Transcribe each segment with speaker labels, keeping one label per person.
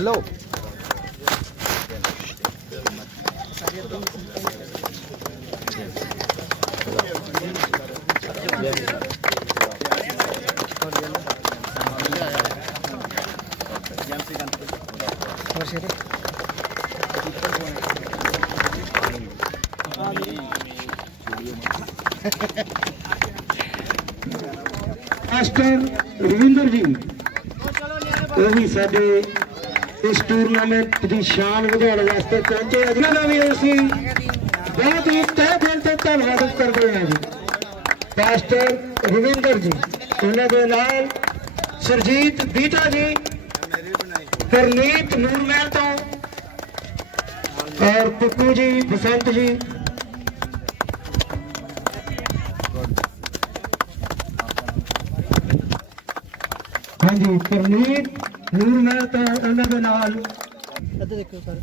Speaker 1: Hello
Speaker 2: master Ravinder ਜੀ ਉਹ ਵੀ ਸਾਡੇ ਇਸ ਟੂਰਨਾਮੈਂਟ ਦੀ ਸ਼ਾਨ ਵਧਾਉਣ ਵਾਸਤੇ ਪਹੁੰਚੇ ਅੱਜ ਦਾ ਵੀ ਅਸੀਂ ਬਹੁਤ ਹੀ ਤਹਿ ਦਿਲ ਤੋਂ ਧੰਨਵਾਦ ਕਰਦੇ ਹਾਂ ਜੀ ਮਾਸਟਰ ਰਵਿੰਦਰ ਜੀ ਉਹਨਾਂ ਦੇ ਨਾਲ ਸਰਜੀਤ ਬੀਟਾ ਜੀ ਕਰਨੀਤ ਨੂਰਮਹਿਲ ਤੋਂ ਔਰ ਪੁੱਪੂ ਜੀ ਬਸੰਤ ਜੀ ਹਾਂਜੀ ਕਰਨੀਤ ਨੂਰਮਹਿਲ ਤੋਂ ਉਹਨਾਂ ਦੇ ਨਾਲ।
Speaker 1: ਇੱਧਰ ਦੇਖੋ ਸਰ।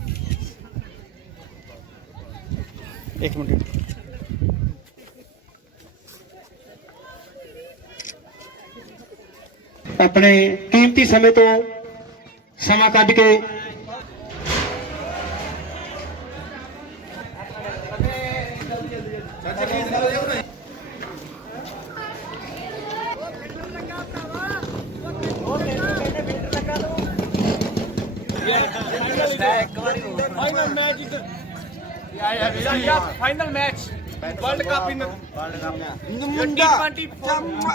Speaker 1: ਇੱਕ ਮਿੰਟ।
Speaker 2: ਆਪਣੇ ਕੀਮਤੀ ਸਮੇਂ ਤੋਂ ਸਮਾਂ ਕੱਢ ਕੇ
Speaker 3: final match world cup in
Speaker 1: ਮੁੰਡਾ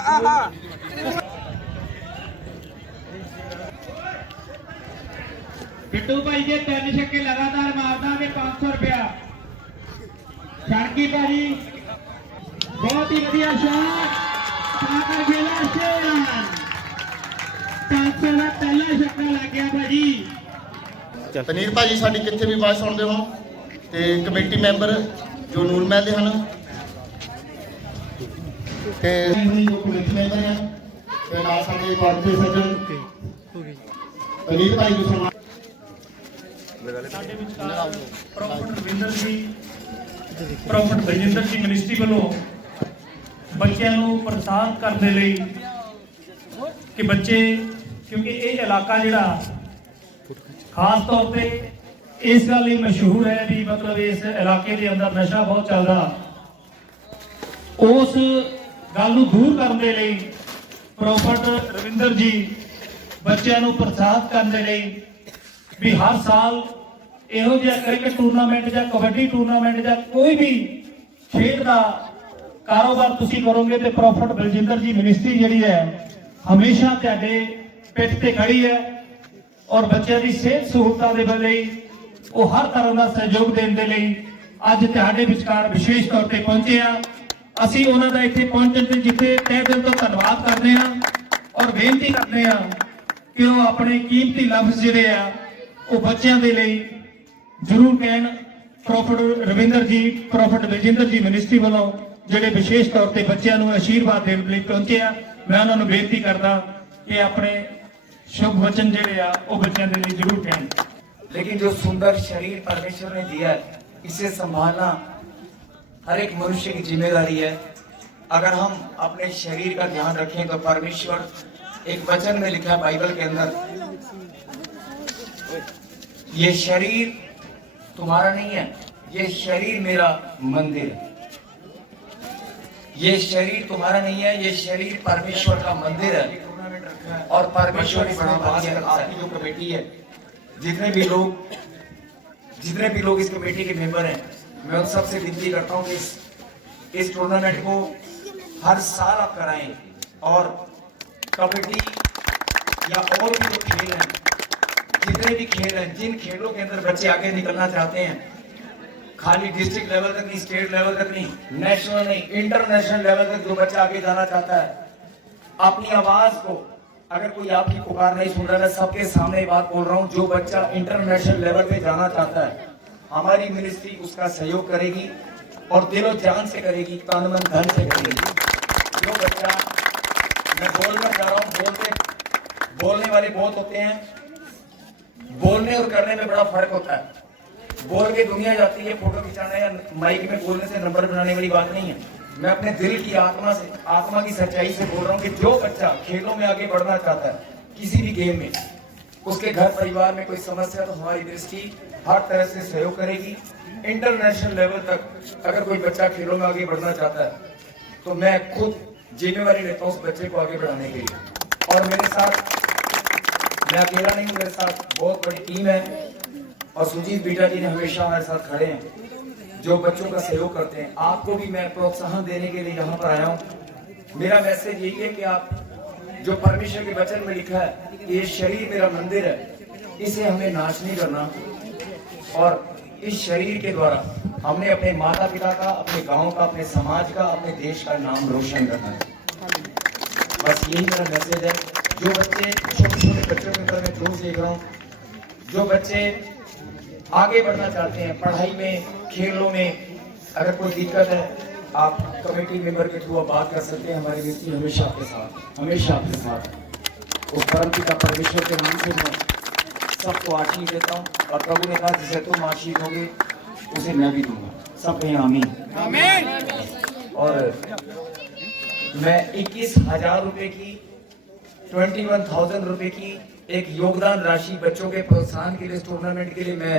Speaker 1: ਆਹਾ
Speaker 2: ਬਿੱਟੂ ਭਾਈ ਜੇ ਤਿੰਨ ਛੱਕੇ ਲਗਾਤਾਰ ਮਾਰਦਾ ਤੇ 500 ਰੁਪਇਆ ਸ਼ਾਨਕੀ ਭਾਜੀ ਬਹੁਤ ਹੀ ਵਧੀਆ ਸ਼ਾਟ ਤਾਂ ਕਰ ਗਿਆ ਸ਼ੇਰਨ 500 ਦਾ ਪਹਿਲਾ ਛੱਕਾ ਲੱਗ ਗਿਆ ਭਾਜੀ
Speaker 4: ਪਨੀਰ ਭਾਜੀ ਸਾਡੀ ਕਿੱਥੇ ਵੀ ਆਵਾਜ਼ ਸੁਣਦੇ ਹੋ? ਤੇ ਕਮੇਟੀ ਮੈਂਬਰ ਜੋ ਨੂਰ ਮਹਿਲ ਦੇ ਹਨ। ਤੇ ਜੋ ਕਮੇਟੀ ਮੈਂਬਰ ਹੈ ਤੇ ਨਾਲ ਸਾਡੇ ਪਾਰਟੀ ਸੱਜਣ। ਪਨੀਰ ਭਾਈ ਨੂੰ ਸਨਮਾਨ
Speaker 3: ਪ੍ਰੋਫੈਸਰ ਰਵਿੰਦਰ ਜੀ ਪ੍ਰੋਫੈਸਰ ਬਲਜਿੰਦਰ ਜੀ ਮਿਨਿਸਟਰੀ ਵੱਲੋਂ ਬੱਚਿਆਂ ਨੂੰ ਪ੍ਰੋਤਸਾਹਨ ਕਰਨ ਦੇ ਲਈ ਕਿ ਬੱਚੇ ਕਿਉਂਕਿ ਇਹ ਇਲਾਕਾ ਜਿਹੜਾ ਖਾਸ ਤੌਰ ਤੇ ਇਸ ਗੱਲ ਲਈ ਮਸ਼ਹੂਰ ਹੈ ਵੀ ਮਤਲਬ ਇਸ ਇਲਾਕੇ ਦੇ ਅੰਦਰ ਨਸ਼ਾ ਬਹੁਤ ਚੱਲਦਾ। ਉਸ ਗੱਲ ਨੂੰ ਦੂਰ ਕਰਨ ਦੇ ਲਈ ਪ੍ਰੋਫੈਸਰ ਰਵਿੰਦਰ ਜੀ ਬੱਚਿਆਂ ਨੂੰ ਪ੍ਰੋਤਸਾਹਿਤ ਕਰਨ ਦੇ ਲਈ ਵੀ ਹਰ ਸਾਲ ਇਹੋ ਜਿਹਾ ਕ੍ਰਿਕਟ ਟੂਰਨਾਮੈਂਟ ਜਾਂ ਕਬੱਡੀ ਟੂਰਨਾਮੈਂਟ ਜਾਂ ਕੋਈ ਵੀ ਖੇਡ ਦਾ ਕਾਰੋਬਾਰ ਤੁਸੀਂ ਕਰੋਗੇ ਤੇ ਪ੍ਰੋਫਿਟ ਬਲਜਿੰਦਰ ਜੀ ਮਿਨਿਸਟਰੀ ਜਿਹੜੀ ਹੈ, ਹਮੇਸ਼ਾ ਤੁਹਾਡੇ ਪਿੱਠ ਤੇ ਖੜੀ ਹੈ। ਔਰ ਬੱਚਿਆਂ ਦੀ ਸਿਹਤ ਸਹੂਲਤਾਂ ਦੇ ਲਈ ਉਹ ਹਰ ਤਰ੍ਹਾਂ ਦਾ ਸਹਿਯੋਗ ਦੇਣ ਦੇ ਲਈ ਅੱਜ ਤੁਹਾਡੇ ਵਿਚਕਾਰ ਵਿਸ਼ੇਸ਼ ਤੌਰ ਤੇ ਪਹੁੰਚੇ ਆ ਅਸੀਂ ਉਹਨਾਂ ਦਾ ਇੱਥੇ ਪਹੁੰਚਣ ਤੇ ਜਿੱਥੇ ਤਹਿ ਦਿਲ ਤੋਂ ਧੰਨਵਾਦ ਕਰਦੇ ਆ ਔਰ ਬੇਨਤੀ ਕਰਦੇ ਆ ਕਿ ਉਹ ਆਪਣੇ ਕੀਮਤੀ ਲਫ਼ਜ਼ ਜਿਹੜੇ ਆ, ਉਹ ਬੱਚਿਆਂ ਦੇ ਲਈ ਜ਼ਰੂਰ ਕਹਿਣ। ਪ੍ਰੋਫੈਸਰ ਰਵਿੰਦਰ ਜੀ ਪ੍ਰੋਫੈਸਰ ਬਲਜਿੰਦਰ ਜੀ ਮਿਨਿਸਟਰੀ ਵੱਲੋਂ ਜਿਹੜੇ ਵਿਸ਼ੇਸ਼ ਤੌਰ ਤੇ ਬੱਚਿਆਂ ਨੂੰ ਆਸ਼ੀਰਵਾਦ ਦੇਣ ਲਈ ਪਹੁੰਚੇ ਆ ਮੈਂ ਉਹਨਾਂ ਨੂੰ ਬੇਨਤੀ ਕਰਦਾ ਕਿ ਆਪਣੇ ਸ਼ੁਭ ਵਚਨ ਜਿਹੜੇ ਆ ਉਹ ਬੱਚਿਆਂ ਦੇ ਲਈ ਜ਼ਰੂਰ ਕਹਿਣ
Speaker 5: लेकिन जो सुंदर शरीर परमेश्वर ने दिया है इसे संभालना हर एक मनुष्य की जिम्मेदारी है अगर हम अपने शरीर का ध्यान रखें तो परमेश्वर एक वचन में लिखा है बाइबल के अंदर ये शरीर तुम्हारा नहीं है ये शरीर मेरा मंदिर है ये शरीर तुम्हारा नहीं है ये शरीर परमेश्वर का मंदिर है और परमेश्वर। आपकी जो कमेटी है जितने भी लोग जितने भी लोग इस कमेटी के मेंबर हैं मैं उन सबसे विनती करता हूँ कि इस इस टूर्नामेंट को हर साल आप कराएँ और कबड्डी या और भी जो खेल हैं जितने भी खेल हैं जिन खेलों के अंदर बच्चे आगे निकलना चाहते हैं खाली डिस्ट्रिक्ट लेवल तक नहीं स्टेट लेवल तक नहीं नेशनल नहीं इंटरनेशनल लेवल तक जो बच्चा आगे जाना चाहता है अपनी आवाज़ को अगर कोई आपकी पुकार नहीं सुन रहा है सबके सामने बात बोल रहा हूँ, जो बच्चा इंटरनेशनल लेवल पे जाना चाहता है, हमारी मिनिस्ट्री उसका सहयोग करेगी और दिलो जान से करेगी तन मन धन से करेगी। जो बच्चा, मैं बोलना चाह रहा हूँ बोलते बोलने वाले बहुत होते हैं। बोलने और करने में बड़ा फ़र्क होता है। बोल के दुनिया जाती है, फ़ोटो खिंचाना या माइक में बोलने से नंबर बनाने वाली बात नहीं है। मैं अपने दिल की आत्मा से, आत्मा की सच्चाई से बोल रहा हूँ कि जो बच्चा खेलों में आगे बढ़ना चाहता है, किसी भी गेम में, उसके घर परिवार में कोई समस्या तो हमारी दृष्टि हर तरह से सहयोग करेगी। इंटरनेशनल लेवल तक अगर कोई बच्चा खेलों में आगे बढ़ना चाहता है तो मैं खुद जिम्मेवारी लेता हूँ उस बच्चे को आगे बढ़ाने के लिए। और मेरे साथ, मैं अकेला नहीं मेरे साथ बहुत बड़ी टीम है और सुजीत बीटा जी ने हमेशा हमारे साथ खड़े हैं। जो बच्चों का सहयोग करते हैं, आपको भी मैं प्रोत्साहन देने के लिए यहाँ पर आया हूँ। मेरा मैसेज यही है कि आप, जो परमेश्वर के वचन में लिखा है कि ये शरीर मेरा मंदिर है, इसे हमें नाश नहीं करना। और इस शरीर के द्वारा हमने अपने माता पिता का, अपने गाँव का, अपने समाज का, अपने देश का नाम रोशन करना है। बस यही मेरा मैसेज है। जो बच्चे छोटे छोटे बच्चों के अंदर मैं जोश देख रहा हूँ। जो बच्चे आगे बढ़ना चाहते हैं, पढ़ाई में खेलों में अगर कोई दिक्कत है आप कमेटी मेंबर के थ्रू आप बात कर सकते हैं हमारी मिस्त्री हमेशा आपके साथ हमेशा आपके साथ उस परम पिता परमेश्वर के नाम से मैं सबको आशीष देता हूँ और प्रभु ने कहा जिसे तुम आशीष दोगे उसे मैं भी दूँगा। सब कहें आमीन। और मैं इक्कीस हज़ार रुपए की ट्वेंटी वन थाउज़ेंड रुपए की एक योगदान राशि बच्चों के प्रोत्साहन के लिए इस टूर्नामेंट के लिए मैं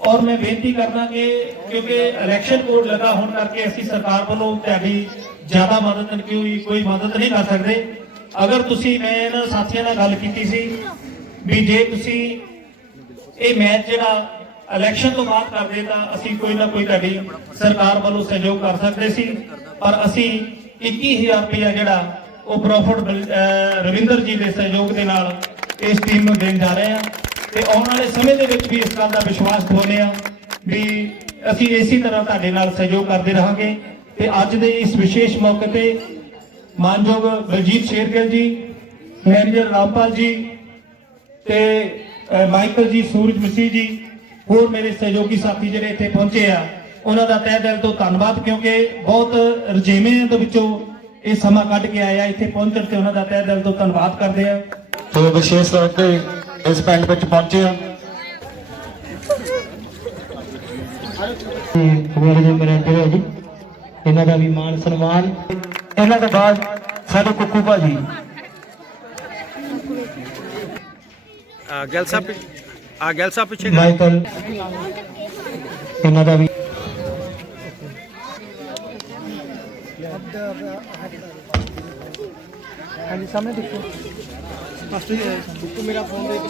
Speaker 3: ਔਰ ਮੈਂ ਬੇਨਤੀ ਕਰਦਾ ਕਿ ਕਿਉਂਕਿ ਇਲੈਕਸ਼ਨ ਕੋਡ ਲੱਗਾ ਹੋਣ ਕਰਕੇ ਅਸੀਂ ਸਰਕਾਰ ਵੱਲੋਂ ਤੁਹਾਡੀ ਜ਼ਿਆਦਾ ਮਦਦ ਕੋਈ ਕੋਈ ਮਦਦ ਨਹੀਂ ਕਰ ਸਕਦੇ। ਅਗਰ ਤੁਸੀਂ, ਮੈਂ ਇਹਨਾਂ ਸਾਥੀਆਂ ਨਾਲ ਗੱਲ ਕੀਤੀ ਸੀ ਵੀ ਜੇ ਤੁਸੀਂ ਇਹ ਮੈਚ ਜਿਹੜਾ ਇਲੈਕਸ਼ਨ ਤੋਂ ਬਾਅਦ ਕਰਦੇ ਤਾਂ ਅਸੀਂ ਕੋਈ ਨਾ ਕੋਈ ਤੁਹਾਡੀ ਸਰਕਾਰ ਵੱਲੋਂ ਸਹਿਯੋਗ ਕਰ ਸਕਦੇ ਸੀ। ਪਰ ਅਸੀਂ 21000 ਰੁਪਇਆ ਜਿਹੜਾ ਉਹ ਪ੍ਰੋਫਿਟ ਰਵਿੰਦਰ ਜੀ ਦੇ ਸਹਿਯੋਗ ਦੇ ਨਾਲ ਇਸ ਟੀਮ ਨੂੰ ਦੇਣ ਜਾ ਰਹੇ ਹਾਂ। ਤੇ ਆਉਣ ਵਾਲੇ ਸਮੇਂ ਦੇ ਵਿੱਚ ਵੀ ਇਸ ਗੱਲ ਦਾ ਵਿਸ਼ਵਾਸ ਦਿਵਾਉਂਦੇ ਹਾਂ ਵੀ ਅਸੀਂ ਇਸੇ ਤਰ੍ਹਾਂ ਤੁਹਾਡੇ ਨਾਲ ਸਹਿਯੋਗ ਕਰਦੇ ਰਹਾਂਗੇ ਤੇ ਅੱਜ ਦੇ ਇਸ ਵਿਸ਼ੇਸ਼ ਮੌਕੇ ਤੇ ਮਾਨਯੋਗ ਬਲਜੀਤ ਸ਼ੇਰਗਿੱਲ ਜੀ, ਮੈਨੇਜਰ ਰਾਮਪਾਲ ਜੀ ਤੇ ਮਾਈਕਲ ਜੀ, ਸੂਰਜ ਮਸੀਹ ਜੀ, ਹੋਰ ਮੇਰੇ ਸਹਿਯੋਗੀ ਸਾਥੀ ਜਿਹੜੇ ਇੱਥੇ ਪਹੁੰਚੇ ਆ, ਉਹਨਾਂ ਦਾ ਤਹਿ ਦਿਲ ਤੋਂ ਧੰਨਵਾਦ ਕਿਉਂਕਿ ਬਹੁਤ ਰਜੇਵੇਂ ਦੇ ਵਿੱਚੋਂ ਇਹ ਸਮਾਂ ਕੱਢ ਕੇ ਆਇਆ ਇੱਥੇ ਪਹੁੰਚਣ ਤੇ ਉਹਨਾਂ ਦਾ ਤਹਿ ਦਿਲ ਤੋਂ ਧੰਨਵਾਦ ਕਰਦੇ ਆ
Speaker 2: ਤੇ ਵਿਸ਼ੇਸ਼ ਤੌਰ ਤੇ ਇਸ ਪਿੰਡ ਵਿੱਚ ਪਹੁੰਚੇ ਆ ਮੇਰੇ ਦੇ ਮਰਿੰਦਰ ਹੈ ਜੀ ਇਹਨਾਂ ਦਾ ਵੀ ਮਾਨ ਸਨਮਾਨ ਇਹਨਾਂ ਤੋਂ ਬਾਅਦ ਸਾਡੇ ਕੁੱਕੂ ਭਾਜੀ
Speaker 1: ਗੈਲ ਸਾਹਿਬ ਆ ਗੈਲ ਸਾਹਿਬ ਪਿੱਛੇ
Speaker 2: ਮਾਈਕਲ ਇਹਨਾਂ ਦਾ ਵੀ
Speaker 1: ਹਾਂਜੀ ਸਾਹਮਣੇ ਦੇਖੋ ਫਸਟ ਹੀ ਆਇਆ ਸਾਨੂੰ ਮੇਰਾ ਫੋਨ ਦੇ ਕੇ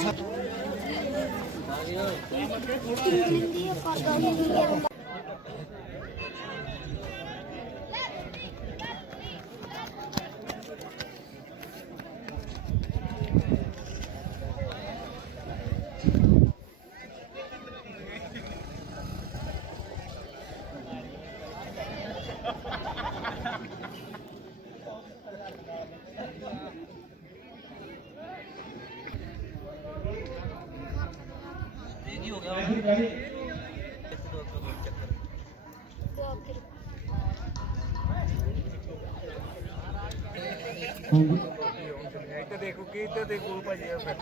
Speaker 1: ਜੀ ਹੋ ਗਿਆ? ਹਾਂਜੀ ਇੱਥੇ ਦੇਖੋ ਕੀ ਇੱਥੇ ਦੇਖੋ ਭਾਜੀ ਆ ਫਿਰ।